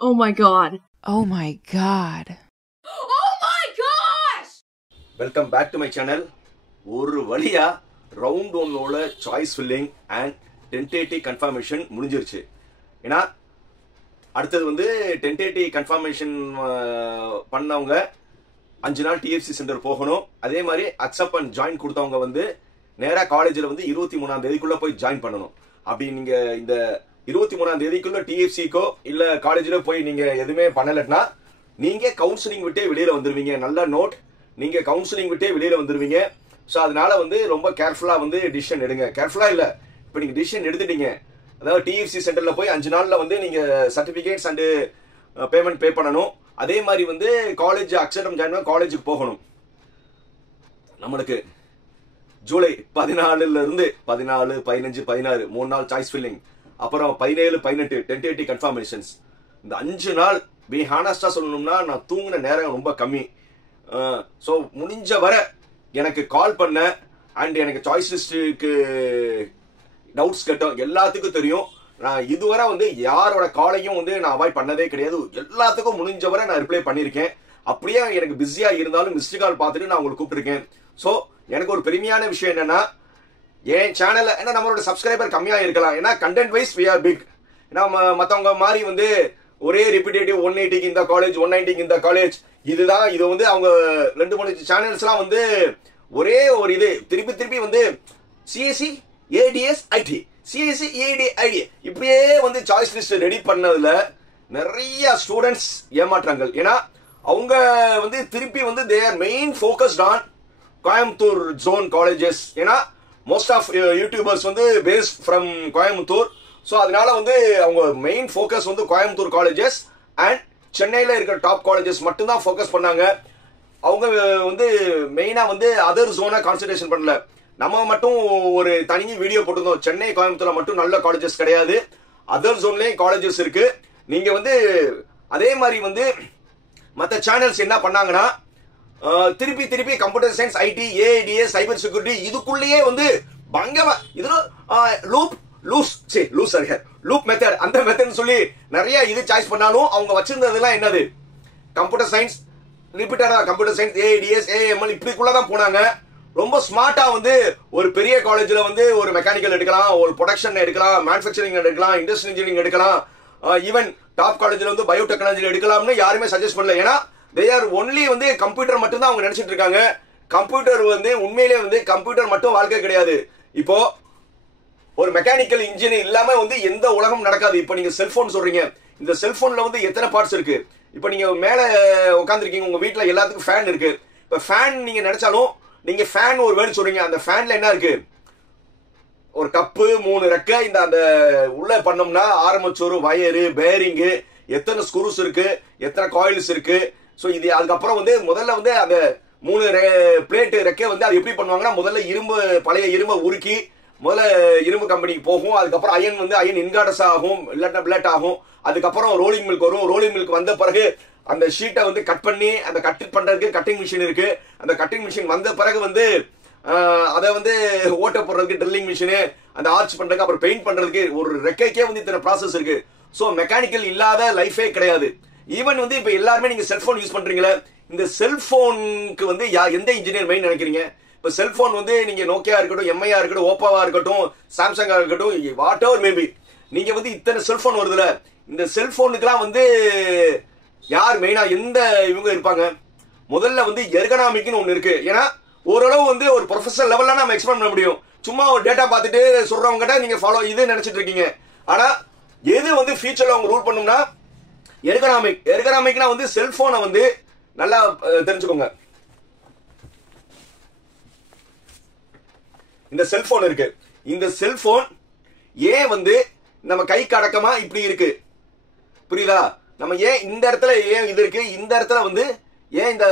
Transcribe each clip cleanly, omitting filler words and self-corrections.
Oh my god. Oh my god. Oh my gosh! Welcome back to my channel. ஒரு வழியா round ஒன்னோட choice filling and tentative confirmation முடிஞ்சிருச்சு. ஏன்னா அடுத்தது வந்து டென்டேட்டிவ் கன்ஃபர்மேஷன் பண்ணவங்க 5 நாள் டிஎஃப்சி சென்டர் போகணும். அதே மாதிரி அக்செப்ட் அண்ட் ஜாயின் கொடுத்தவங்க வந்து நேரா காலேஜில் வந்து 23ஆம் தேதிக்குள்ள போய் ஜாயின் பண்ணணும். அப்படி நீங்க இந்த 23ஆம் தேதிக்குள்ள டிஎஃப்சிக்கோ இல்ல காலேஜில் போய் நீங்க எதுவுமே பண்ணலன்னா நீங்க கவுன்சிலிங் விட்டே வெளியில வந்துருவீங்க. நல்ல நோட், நீங்க கவுன்சிலிங் விட்டே வெளியில வந்துருவீங்க. ஸோ அதனால வந்து ரொம்ப கேர்ஃபுல்லா வந்து டிசிஷன் எடுங்க. கேர்ஃபுல்லா இல்ல, இப்போ நீங்க டிசிஷன் எடுத்துட்டீங்க, அதாவது டிஎஃப்சி சென்டர்ல போய் 5 நாள்ல வந்து நீங்க சர்டிபிகேட்ஸ் அண்ட் பேமெண்ட் பே பண்ணணும். அதே மாதிரி வந்து காலேஜ் அக்செப்ட் ஜாயின் காலேஜுக்கு போகணும். நம்மளுக்கு ஜூலை 14ல இருந்து 14, 15, 16 3 நாள் சாய்ஸ் ஃபில்லிங், அப்புறம் 17, 18 டென்டேட்டிவ் கன்ஃபர்மேஷன்ஸ். இந்த 5 நாள் பி ஹானஸ்டா சொல்லணும்னா நான் தூங்கின நேரம் ரொம்ப கம்மி. ஸோ முடிஞ்ச வர எனக்கு கால் பண்ண அண்ட் எனக்கு சாய்ஸ் லிஸ்டுக்கு டவுட்ஸ் கேட்டோம் எல்லாத்துக்கும் தெரியும். நான் இதுவரை வந்து யாரோட காலையும் வந்து நான் அவாய்ட் பண்ணதே கிடையாது. எல்லாத்துக்கும் முடிஞ்ச வரை நான் ரிப்ளை பண்ணியிருக்கேன். அப்படியே எனக்கு பிஸியா இருந்தாலும் மிஸ்டு கால் பார்த்துட்டு நான் உங்களுக்கு கூப்பிட்டுருக்கேன். ஸோ எனக்கு ஒரு பெருமையான விஷயம் என்னன்னா, என் சேனல்ல ஏன்னா நம்மளோட சப்ஸ்கிரைபர் கம்மியா இருக்கலாம், ஏன்னா content wise we are big. ஏன்னா மற்றவங்க மாதிரி வந்து ஒரே ரிப்பீட்டேட்டிவ் 180க்கு இந்த காலேஜ் 190க்கு இந்த காலேஜ் இதுதான். இது வந்து அவங்க 2-3 சேனல்ஸ்லாம் வந்து ஒரே ஒரு இது திருப்பி திருப்பி வந்து சிஎஸ்சி ஏடிஎஸ் ஐடி சிஎஸ்சி ஏடி ஐடி இப்படியே வந்து சாய்ஸ் லிஸ்ட் ரெடி பண்ணதுல நிறைய ஸ்டூடெண்ட்ஸ் ஏமாற்றாங்க. ஏன்னா அவங்க வந்து திருப்பி வந்து they are main focused on Coimbatore zone colleges. ஏன்னா மோஸ்ட் ஆஃப் யூடியூபர்ஸ் வந்து பேஸ்ட் ஃப்ரம் கோயம்புத்தூர். ஸோ அதனால வந்து அவங்க மெயின் ஃபோக்கஸ் வந்து கோயம்புத்தூர் காலேஜஸ் அண்ட் சென்னையில் இருக்கிற டாப் காலேஜஸ் மட்டும்தான் ஃபோக்கஸ் பண்ணாங்க. அவங்க வந்து மெயினா வந்து அதர் ஜோனை கான்சன்ட்ரேஷன் பண்ணல. நம்ம மட்டும் ஒரு தனி வீடியோ போட்டிருந்தோம், சென்னை கோயம்புத்தூர்ல மட்டும் நல்ல காலேஜஸ் கிடையாது, அதர் ஜோன்லயும் காலேஜஸ் இருக்கு. நீங்க வந்து அதே மாதிரி வந்து மற்ற சேனல்ஸ் என்ன பண்ணாங்கன்னா திருப்பி திருப்பி computer science IT ADS cyber security இதுக்குள்ளேயே வந்து பங்கமா இதுல லூப் மெத்தட் அந்த மெத்தட் சொல்லி நிறைய இது சாய்ஸ் பண்ணாலும் அவங்க வச்சிருந்ததெல்லாம் என்னது கம்ப்யூட்டர் சயின்ஸ் ரிப்பீட்டடா கம்ப்யூட்டர் சயின்ஸ் ஏடிஎஸ் ஏஎம்எல் இப்படிக்குள்ளதான் போனாங்க. ரொம்ப ஸ்மார்ட்டா வந்து ஒரு பெரிய காலேஜ்ல வந்து ஒரு மெக்கானிக்கல் எடுக்கலாம், ஒரு ப்ரொடக்ஷன் எடுக்கலாம், மேனுஃபேக்சரிங் எடுக்கலாம், இண்டஸ்ட்ரியல் இன்ஜினியரிங் எடுக்கலாம், ஈவன் டாப் காலேஜ்ல வந்து பயோடெக்னாலஜி எடுக்கலாம்னு யாருமே சஜஸ்ட் பண்ணல. ஏன்னா தே ஆர் ஒன்லி வந்து கம்ப்யூட்டர் மட்டும் தான் அவங்க நினைச்சிட்டு இருக்காங்க. கம்ப்யூட்டர் வந்து உண்மையிலே வந்து கம்ப்யூட்டர் மட்டும் வாழ்க்கை கிடையாது. இப்போ ஒரு மெக்கானிக்கல் இன்ஜினியர் இல்லாம வந்து எந்த உலகம் நடக்காது. இப்போ நீங்க செல்போன் சொல்றீங்க, இந்த செல்போன்ல வந்து எத்தனை பார்ட்ஸ் இருக்கு. இப்போ நீங்க மேல உட்காந்துருக்கீங்க, உங்க வீட்டுல எல்லாத்துக்கும் ஃபேன் இருக்கு. இப்ப ஃபேன் நீங்க நினைச்சாலும் நீங்க ஃபேன் ஒரு வேர்டு சொல்றீங்க, அந்த ஃபேன்ல என்ன இருக்கு, ஒரு கப்பு 3 ரெக்கை, இந்த அந்த உள்ள பண்ணோம்னா ஆரம்பச்சோறு வயரு பேரிங்கு எத்தனை ஸ்க்ரூஸ் இருக்கு எத்தனை காயில்ஸ் இருக்கு. ஸோ இது அதுக்கப்புறம் வந்து முதல்ல வந்து அந்த 3 பிளேட் ரெக்கை வந்து அது எப்படி பண்ணுவாங்கன்னா முதல்ல பழைய இரும்பை உருக்கி முதல்ல இரும்பு கம்பெனிக்கு போகும். அதுக்கப்புறம் அயன் வந்து அயன் இன்காடஸ் ஆகும், இல்லாட்டா பிளட் ஆகும். அதுக்கப்புறம் ரோலிங் மில்க் வரும். ரோலிங் மில்க் வந்த பிறகு அந்த ஷீட்டை வந்து கட் பண்ணி அந்த கட் பண்றதுக்கு கட்டிங் மிஷின் இருக்கு. அந்த கட்டிங் மிஷின் வந்த பிறகு வந்து அதை வந்து ஓட்ட போடுறதுக்கு ட்ரில்லிங் மிஷினு, அந்த ஆர்ச் பண்றதுக்கு அப்புறம் பெயிண்ட் பண்றதுக்கு ஒரு ரெக்கைக்கே வந்து இத்தனை ப்ராசஸ் இருக்கு. ஸோ மெக்கானிக்கல் இல்லாத லைஃபே கிடையாது. ஈவன் வந்து இப்ப எல்லாருமே நீங்க செல்போன் யூஸ் பண்றீங்களா, இந்த செல்போனுக்கு வந்து எந்த இன்ஜினியர் மெயின் நினைக்கிறீங்க? இப்ப செல்போன் வந்து நீங்க நோக்கியா இருக்கட்டும், எம்ஐயா இருக்கட்டும், ஓப்போவா இருக்கட்டும், சாம்சங்கா இருக்கட்டும், வாட் எவர் மேபி, நீங்க வந்து இத்தனை செல்போன் வருதுல, இந்த செல்போனுக்குலாம் வந்து யார் மெயினா எந்த இவங்க இருப்பாங்க? முதல்ல வந்து எர்கனாமிக்னு ஒண்ணு இருக்கு. ஏன்னா ஓரளவு வந்து ஒரு ப்ரொஃபஷனல் லெவல்ல நம்ம எக்ஸ்பிளைன் பண்ண முடியும். சும்மா ஒரு டேட்டா பார்த்துட்டு சொல்றவங்க கிட்ட நீங்க ஃபாலோ இது நினைச்சிட்டு இருக்கீங்க. ஆனா எது வந்து ஃபியூச்சர்ல அவங்க ரூல் பண்ணும்னா எர்கனாமிக்னா வந்து செல்போனை வந்து நல்லா தெரிஞ்சுக்கோங்க. இந்த செல்போன் இருக்கு, இந்த செல்போன் ஏன் வந்து நம்ம கைக்கு அடக்கமா இப்படி இருக்கு, புரியுதா? நம்ம ஏன் இந்த இடத்துல ஏன் இது இருக்கு, இந்த இடத்துல வந்து ஏன் இந்த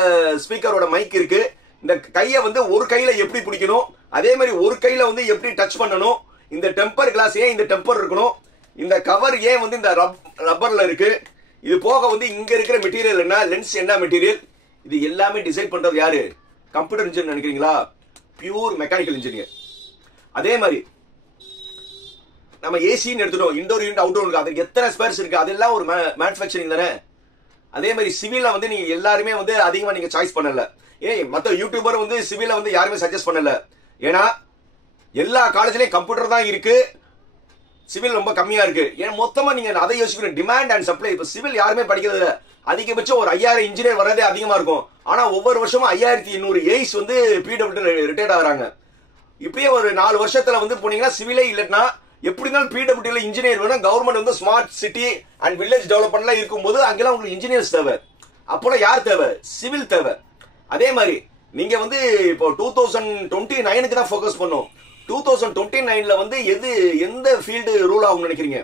ஸ்பீக்கரோட மைக் இருக்கு, இந்த கையை வந்து ஒரு கையில எப்படி பிடிக்கணும், அதே மாதிரி ஒரு கையில வந்து எப்படி டச் பண்ணணும், இந்த டெம்பர் கிளாஸ் ஏன் இந்த டெம்பர் இருக்கணும், இந்த கவர் ஏன் வந்து இந்த ரப்பர்ல இருக்கு, இது போக வந்து இங்க இருக்கிற மெட்டீரியல் என்ன, லென்ஸ் என்ன மெட்டீரியல், இது எல்லாமே டிசைட் பண்றது யாரு? கம்ப்யூட்டர் இன்ஜினியர் நினைக்கிறீங்களா? Pure mechanical engineer. அதே மாதிரி நம்ம ஏசின்னு எடுத்துட்டோம், இன்டோர் யூனிட் அவுட்டோர் இருக்கு, அதுக்கு எத்தனை ஸ்பேர்ஸ் இருக்கு, அதெல்லாம் ஒரு மேனுஃபேக்சரிங் தானே. அதே மாதிரி சிவில்ல வந்து நீங்க எல்லாருமே வந்து அதிகமா நீங்க சாய்ஸ் பண்ணல. மத்த யூடியூபர் வந்து சிவில்ல வந்து யாருமே சஜஸ்ட் பண்ணல. ஏன்னா எல்லா காலேஜ்லயும் கம்ப்யூட்டர் தான் இருக்கு, சிவில் ரொம்ப கம்மியா இருக்கு. ஏன்னா மொத்தமா நீங்க அதை யோசிக்கணும், டிமாண்ட் அண்ட் சப்ளை. இப்ப சிவில் யாருமே படிக்கிறது இல்ல. அதிகபட்சம் ஒரு 5000 இன்ஜினியர் வரதே அதிகமா இருக்கும். ஆனா ஒவ்வொரு வருஷமும் 5800 ஏய்ஸ் வந்து பிடபிள்யூ ரிட்டையர்ட் ஆகுறாங்க. இப்பயே ஒரு 4 வருஷத்துல வந்து போனீங்கன்னா சிவிலே இல்லைன்னா எப்படி இருந்தாலும் பிடபிள்யூல இன்ஜினியர் வேணும். கவர்மெண்ட் வந்து ஸ்மார்ட் சிட்டி அண்ட் வில்லேஜ் டெவலப்மெண்ட்லாம் இருக்கும்போது அங்கெல்லாம் உங்களுக்கு இன்ஜினியர்ஸ் தேவை. அப்போலாம் யார் தேவை? சிவில் தேவை. அதே மாதிரி நீங்க வந்து இப்போ 2029க்கு தான் ஃபோக்கஸ் பண்ணும். 2029ல வந்து எந்த ஃபீல்டு ரூல் ஆகும்னு நினைக்கிறீங்க?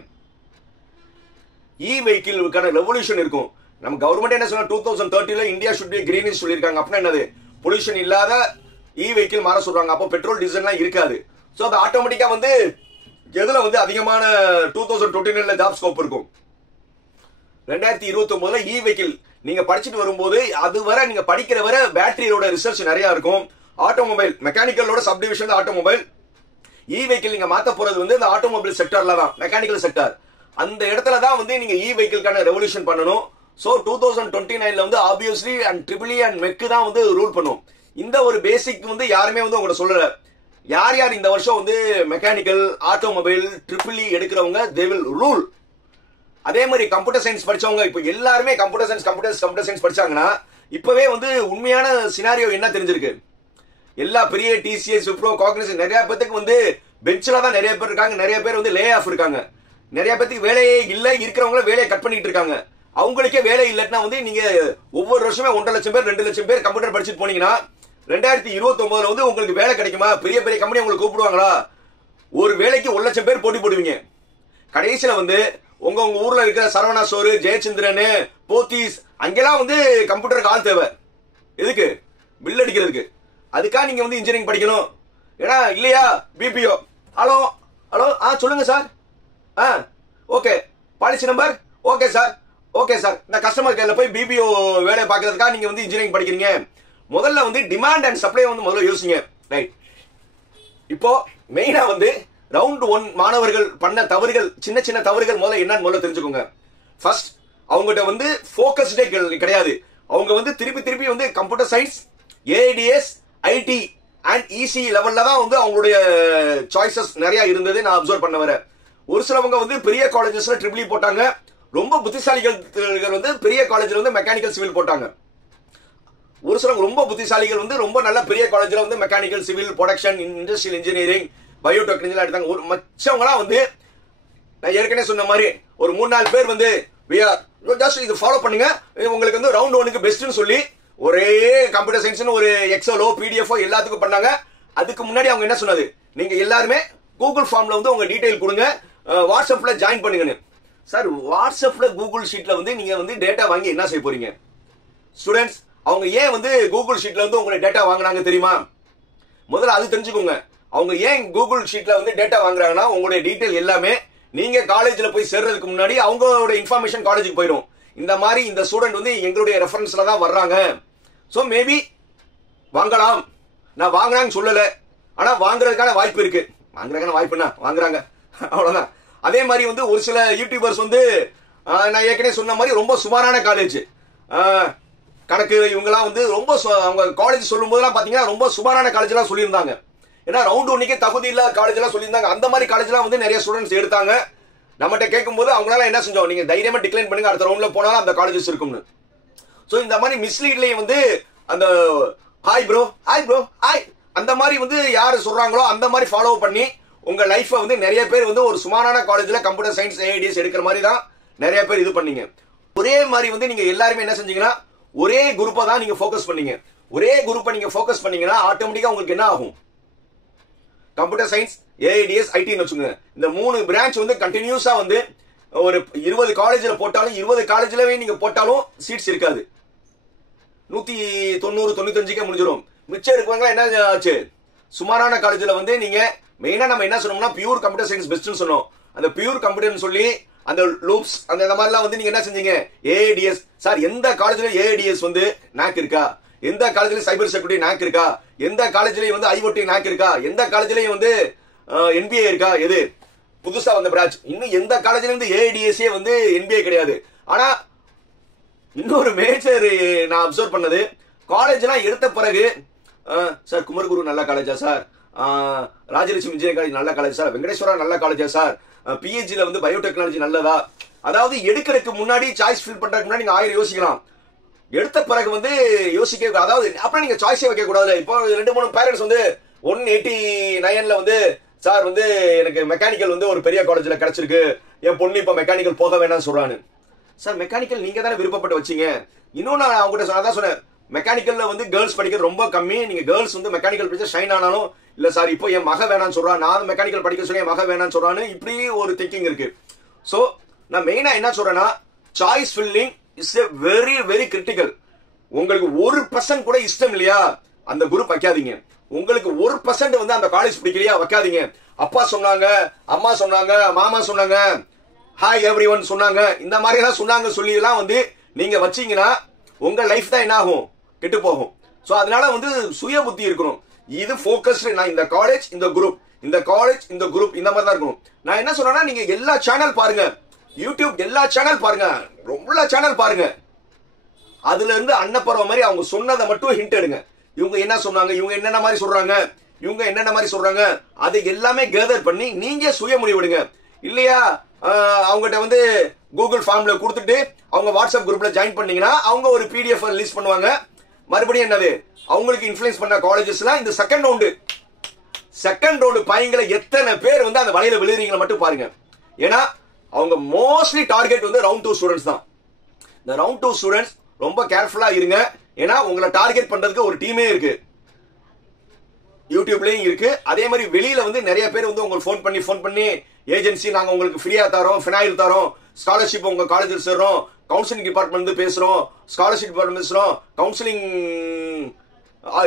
வெஹிக்கிளுக்கான ரெவல்யூஷன் இருக்கும். நம்ம கவர்மெண்ட் என்ன சொன்னா 2030ல இந்தியா ஷுட் பி கிரீனிஷ் சொல்லிருக்காங்க. அப்படின்னா என்னது? பொல்யூஷன் இல்லாத வெஹிக்கிள் மாற சொல்றாங்க. அப்போ பெட்ரோல் டீசல்லாம் இருக்காது. சோ அது ஆட்டோமேட்டிக்கா வந்து எதுல வந்து அதிகமான 2029ல ஜாப் ஸ்கோப் இருக்கும்? 2029ல வெஹிக்கிள் நீங்க படிச்சுட்டு வரும்போது அது வரை நீங்க படிக்கிற வரை பேட்டரியோட ரிசர்ச் நிறைய இருக்கும். ஆட்டோமொபைல் மெக்கானிக்கலோட சப்டிவிஷன் ஆட்டோமொபைல். வெஹிக்கிள் நீங்க மாத்த போறது வந்து இந்த ஆட்டோமொபைல் செக்டர்ல தான், மெக்கானிக்கல் செக்டர். அந்த இடத்துல தான் வந்து நீங்க வெஹிக்கிள்கான ரெவல்யூஷன் பண்ணணும். சோ 2029ல வந்து ஆப்வியஸ்லி அண்ட் ட்ரிபிள் அண்ட் மெக் தான் வந்து ரூல் பண்ணும். இந்த ஒரு பேசிக் வந்து யாருமே வந்து உங்களை சொல்லல. யார் யார் இந்த வருஷம் வந்து மெக்கானிக்கல், ஆட்டோமொபைல், ட்ரிபிள் எடுக்கிறவங்க தே வில் ரூல். அதே மாதிரி கம்ப்யூட்டர் சயின்ஸ் படிச்சவங்க இப்ப எல்லாருமே கம்ப்யூட்டர் சயின்ஸ் படிச்சாங்கன்னா இப்பவே வந்து உண்மையான சினாரியோ என்ன தெரிஞ்சிருக்கு? எல்லா பெரிய டிசிஎஸ், விப்ரோ, காக்னிசன்ட் நிறைய பேருக்கு வந்து பெஞ்சில தான் நிறைய பேர் இருக்காங்க. நிறைய பேர் வந்து லே ஆஃப் இருக்காங்க. நிறைய பேருக்கு வேலையே இல்ல, இருக்கிறவங்கள வேலையை கட் பண்ணிட்டு இருக்காங்க. அவங்களுக்கே வேலை இல்லைன்னா வந்து நீங்க ஒவ்வொரு வருஷமே 1.5 லட்சம் பேர் 2 லட்சம் பேர் கம்ப்யூட்டர் படிச்சுட்டு போனீங்கன்னா 2029ல வந்து உங்களுக்கு வேலை கிடைக்குமா? பெரிய பெரிய கம்பெனி உங்களுக்கு கூப்பிடுவாங்களா? ஒரு வேலைக்கு 1 லட்சம் பேர் போட்டி போடுவீங்க. கடைசியில வந்து உங்க ஊர்ல இருக்கிற சரவணா ஸ்டோர், ஜெயச்சந்திரன், போத்தீஸ் அங்கெல்லாம் வந்து கம்ப்யூட்டருக்கு ஆள் தேவை. எதுக்கு? பில் அடிக்கிறதுக்கு. அதுக்காக நீங்க வந்து இன்ஜினியரிங் படிக்கணும். ஏன்னா இல்லையா? பிபிஓ. ஹலோ ஹலோ சொல்லுங்க sir. Okay. Policy number okay sir. Okay sir. இந்த கஸ்டமர் கேர்ல போய் பிபிஓ வேலை பார்க்கறதுக்காக நீங்க வந்து இன்ஜினியரிங் படிக்கிறீங்க. முதல்ல வந்து டிமாண்ட் அண்ட் சப்ளை வந்து முதல்ல யோசிங்க. ரைட். இப்போ மெயினா வந்து ரவுண்ட் 1 மாணவர்கள் பண்ண தவறுகள், சின்ன சின்ன தவறுகள் என்னன்னு முதல்ல தெரிஞ்சுக்கோங்க. ஃபர்ஸ்ட் அவங்ககிட்ட வந்து ஃபோக்கஸ்டே கிடையாது. அவங்க வந்து திருப்பி வந்து computer science, AIDS, IT and EC லெவல்ல தான் வந்து அவங்களுடைய சாய்ஸஸ் நிறைய இருந்தது நான் அப்சர்வ் பண்ண வரேன். ஒரு சிலவங்க வந்து பெரிய காலேஜஸ்ல ட்ரிபிள் போட்டாங்க. ரொம்ப புத்திசாலிகள் வந்து பெரிய காலேஜ்ல வந்து மெக்கானிக்கல் சிவில் போட்டாங்க. ஒரு சிலவங்க ரொம்ப புத்திசாலிகள் வந்து ரொம்ப நல்ல பெரிய காலேஜ்ல வந்து mechanical civil, production, industrial engineering, biotechnology எடுத்தாங்க. ஒரு மச்சவங்களாம் வந்து நான் ஏற்கனவே சொன்ன மாதிரி ஒரு 3-4 பேர் வந்து ஜஸ்ட் இது ஃபாலோ பண்ணுங்க, உங்களுக்கு வந்து ரவுண்ட் 1க்கு பெஸ்ட்னு சொல்லி ஒரே கம்ப்யூட்டர் சயின்ஸ் ஒரு எக்ஸலோ பிடிஎஃப்ஓ எல்லாத்துக்கும் பண்ணாங்க. அதுக்கு முன்னாடி அவங்க என்ன சொன்னது? நீங்க எல்லாருமே கூகுள் ஃபார்ம்ல வந்து உங்க டீடைல் கொடுங்க, வாட்ஸ்அப்ல ஜாயின் பண்ணுங்கன்னு. சார் வாட்ஸ்அப்ல கூகுள் ஷீட்ல வந்து நீங்க வந்து டேட்டா வாங்கி என்ன செய்ய போறீங்க? ஸ்டூடெண்ட்ஸ் அவங்க ஏன் வந்து கூகுள் ஷீட்ல வந்து உங்க டேட்டா வாங்குறாங்க தெரியுமா? முதல்ல அது தெரிஞ்சுக்கோங்க. அவங்க ஏன் கூகுள் ஷீட்ல வந்து டேட்டா வாங்குறாங்கன்னா உங்களுடைய டீடைல் எல்லாமே நீங்க காலேஜ்ல போய் சேர்றதுக்கு முன்னாடி அவங்களோட இன்ஃபர்மேஷன் காலேஜுக்கு போயிடும். இந்த மாதிரி இந்த ஸ்டூடெண்ட் வந்து எங்களுடைய ரெஃபரன்ஸ்ல தான் வர்றாங்க. சோ மேபி வாங்கலாம். நான் வாங்குறாங்கன்னு சொல்லல, ஆனா வாங்குறதுக்கான வாய்ப்பு இருக்கு. வாங்குறதுக்கான வாய்ப்புனா வாங்குறாங்க, அவ்வளவுதான். அதே மாதிரி வந்து ஒரு சில யூடியூபர்ஸ் வந்து நான் ஏற்கனவே சொன்ன மாதிரி ரொம்ப சுமாரான காலேஜ் கணக்கு இவங்கெல்லாம் வந்து ரொம்ப அவங்க காலேஜ் சொல்லும் போதெல்லாம் பாத்தீங்கன்னா ரொம்ப சுமாரான காலேஜ் எல்லாம் சொல்லியிருந்தாங்க. ஏன்னா ரவுண்ட் 1க்கே தகுதி இல்லாத காலேஜ் எல்லாம் சொல்லியிருந்தாங்க. அந்த மாதிரி காலேஜ் எல்லாம் வந்து நிறைய ஸ்டூடெண்ட்ஸ் எடுத்தாங்க. நம்மகிட்ட கேட்கும் போது அவங்களால என்ன செஞ்சோம், நீங்க தைரியமா டிக்ளைன் பண்ணுங்க, அடுத்த ரவுண்ட்ல போனாலும் அந்த காலேஜஸ் இருக்கும்னு. சோ இந்த மாதிரி மிஸ்லீட்லயே வந்து அந்த ஹாய் ப்ரோ ஹாய் அந்த மாதிரி வந்து யாரு சொல்றாங்களோ அந்த மாதிரி ஃபாலோ பண்ணி உங்க லைஃபை வந்து நிறைய பேர் வந்து ஒரு சுமாரான காலேஜ்ல கம்ப்யூட்டர் சயின்ஸ், ஏஐடிஎஸ் எடுக்கிற மாதிரி தான் நிறைய பேர் இது பண்ணீங்க. ஒரே மாதிரி வந்து நீங்க எல்லாருமே என்ன செஞ்சீங்கன்னா ஒரே குரூப்பை தான் நீங்க ஃபோக்கஸ் பண்ணீங்க. ஒரே குரூப்பை நீங்க ஃபோக்கஸ் பண்ணீங்கன்னா ஆட்டோமேட்டிக்கா உங்களுக்கு என்ன ஆகும்? கம்ப்யூட்டர் சயின்ஸ், ஏஐடிஎஸ், ஐடின்னு வச்சுங்க. இந்த 3 பிரான்ச் வந்து கண்டினியூஸா வந்து ஒரு 20 காலேஜ்ல போட்டாலும் 20 காலேஜ்லவே நீங்க போட்டாலும் சீட்ஸ் இருக்காது. 190-95க்கே முடிஞ்சிடும். மிச்சம் இருக்கவங்க என்ன ஆச்சு? சுமாரான காலேஜ்ல வந்து நீங்க மெயினா நம்ம என்ன சொன்னோம்னா பியூர் கம்ப்யூட்டர் சயின்ஸ் பெஸ்ட்னு சொன்னோம். அந்த பியூர் கம்ப்யூட்டர்னு சொல்லி அந்த லூப்ஸ் அந்த மாதிரிலாம் வந்து நீங்க என்ன செஞ்சீங்க? ஏஐடிஎஸ். சார் எந்த காலேஜ்ல ஏஐடிஎஸ் வந்து நாக் இருக்கா? எந்த காலேஜ்ல சைபர் செக்யூரிட்டி நாக் இருக்கா? எந்த காலேஜ்லயும் வந்து ஐஓடி நாக் இருக்கா? எந்த காலேஜ்லயும் வந்து என்பிஏ இருக்கா? எது புதுசா வந்த பிரான்ச். இன்னும் எந்த காலேஜ்ல இருந்து ஏஐடிஎஸ்ஏ வந்து NBA கிடையாது. ஆனா இன்னொரு மேஜர் நான் அப்சர்வ் பண்ணது, காலேஜ் எல்லாம் எடுத்த பிறகு சார் குமரகுரு நல்ல காலேஜா சார், ராஜலட்சுமி இன்ஜினியரிங் காலேஜ் நல்ல காலேஜ் சார், வெங்கடேஸ்வரா நல்ல காலேஜா சார், பிஹெச்ல வந்து பயோடெக்னாலஜி நல்லதா. அதாவது எடுக்கிறதுக்கு முன்னாடி சாய்ஸ் ஃபில் பண்றதுக்கு முன்னாடி நீங்க 1000 யோசிக்கலாம். எடுத்த பிறகு வந்து யோசிக்க, அதாவது அப்புறம் நீங்க சாய்ஸே வைக்க கூடாது. இப்போ 2-3 பேரண்ட்ஸ் வந்து 189ல வந்து சார் வந்து எனக்கு மெக்கானிக்கல் வந்து ஒரு பெரிய காலேஜ்ல கிடைச்சிருக்கு, என் பொண்ணு இப்ப மெக்கானிக்கல் போக வேணாம்னு சொல்றான்னு. சார் மெக்கானிக்கல் நீங்க தானே விருப்பப்பட்டு வச்சீங்க. இன்னும் நான் அவங்ககிட்ட அதான் சொன்னேன், மெக்கானிக்கல்ல வந்து கேர்ள்ஸ் படிக்கிறது ரொம்ப கம்மி. நீங்க கேர்ள்ஸ் வந்து மெக்கானிக்கல் படிச்சா ஷைன் ஆனாலும் இல்ல சார் இப்போ என் மக வேணான்னு சொல்றான், நான் மெக்கானிக்கல் படிக்க சொல்லி என் மக வேணான்னு சொல்றான்னு, இப்படி ஒரு திங்கிங் இருக்கு. சோ நான் மெயினா என்ன சொல்றேன்னா, choice filling is a very very critical. உங்களுக்கு 1% கூட இஷ்டம் இல்லையா அந்த குரூப் வைக்காதீங்க. உங்களுக்கு 1% வந்து அந்த காலேஜ் பிடிக்கலையா வைக்காதீங்க. அப்பா சொன்னாங்க, அம்மா சொன்னாங்க, மாமா சொன்னாங்க, ஹாய் எவ்ரிவன் சொன்னாங்க, இந்த மாதிரி எல்லாம் சொன்னாங்க சொல்லி எல்லாம் வந்து நீங்க வச்சீங்கன்னா உங்க லைஃப் தான் என்ன ஆகும், கெட்டு போகும். சோ அதனால வந்து சுய புத்தி இருக்கணும். இது ஃபோக்கஸ்டு. நான் இந்த காலேஜ் இந்த குரூப், இந்த காலேஜ் இந்த குரூப், இந்த மாதிரி தான் இருக்கணும். நான் என்ன சொல்றேன்னா, நீங்க எல்லா சேனல் பாருங்க, யூடியூப் எல்லா சேனல் பாருங்க, ரொம்ப சேனல் பாருங்க. அதுல இருந்து அன்னப்பறவை மாதிரி அவங்க சொன்னதை மட்டும் ஹிண்ட் எடுங்க. இவங்க என்ன சொன்னாங்க, இவங்க என்னென்ன மாதிரி சொல்றாங்க, இவங்க என்னென்ன மாதிரி சொல்றாங்க, அதை எல்லாமே கேதர் பண்ணி நீங்க சுய முடிவெடுங்க. இல்லையா அவங்ககிட்ட வந்து கூகுள் ஃபார்ம்ல கொடுத்துட்டு அவங்க வாட்ஸ்அப் குரூப்ல ஜாயின் பண்ணீங்கன்னா அவங்க ஒரு பிடிஎஃப் ரிலீஸ் பண்ணுவாங்க. மறுபடியும் என்னது, அவங்களுக்கு இன்ஃப்ளூயன்ஸ் பண்ண காலேஜஸ்லாம் இந்த செகண்ட் ரவுண்டு பையங்களை எத்தனை பேர் வந்து அந்த வலையில விழுறீங்களா மட்டும் பாருங்க. ஏன்னா அவங்க மோஸ்ட்லி டார்கெட் வந்து ரவுண்ட் 2 ஸ்டூடெண்ட்ஸ் தான். இந்த ரவுண்ட் 2 ஸ்டூடெண்ட்ஸ் ரொம்ப கேர்ஃபுல்லா இருங்க. ஏன்னா உங்களை டார்கெட் பண்றதுக்கு ஒரு டீமே இருக்கு, யூடியூப்லயும் இருக்கு. அதே மாதிரி வெளியில வந்து நிறைய பேர் வந்து உங்களுக்கு ஃபோன் பண்ணி ஏஜென்சி நாங்க உங்களுக்கு ஃப்ரீயா தரோம், ஃபினாயில் தரோம், ஸ்காலர்ஷிப் உங்க காலேஜில் சேர்றோம், கவுன்சிலிங் டிபார்ட்மெண்ட் வந்து பேசுறோம், ஸ்காலர்ஷிப் டிபார்ட்மெண்ட் பேசுறோம், கவுன்சிலிங்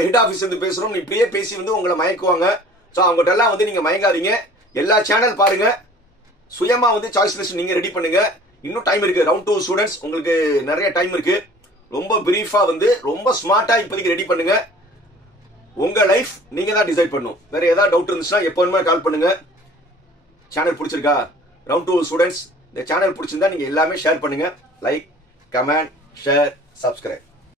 ஹெட் ஆபீஸ் வந்து பேசுறோம், இப்படியே பேசி வந்து உங்களை மயக்குவாங்க. சோ அவங்ககிட்ட எல்லாம் வந்து நீங்க மயங்காதீங்க. எல்லா சேனல் பாருங்க, சுயமா வந்து சாய்ஸ் லிஸ்ட் நீங்க ரெடி பண்ணுங்க. இன்னும் டைம் இருக்கு. ரவுண்ட் 2 ஸ்டூடெண்ட்ஸ் உங்களுக்கு நிறைய டைம் இருக்கு. ரொம்ப பிரீஃபா வந்து ரொம்ப ஸ்மார்ட்டா இப்போதைக்கு ரெடி பண்ணுங்க. உங்க லைஃப் நீங்க தான் டிசைட் பண்ணணும். வேற ஏதாவது டவுட் இருந்துச்சுன்னா எப்பவுமே கால் பண்ணுங்க. சேனல் பிடிச்சிருக்கா ரவுண்ட் 2 ஸ்டூடெண்ட்ஸ், இந்த சேனல் பிடிச்சிருந்தா நீங்க எல்லாமே ஷேர் பண்ணுங்க. Like, comment, share, subscribe.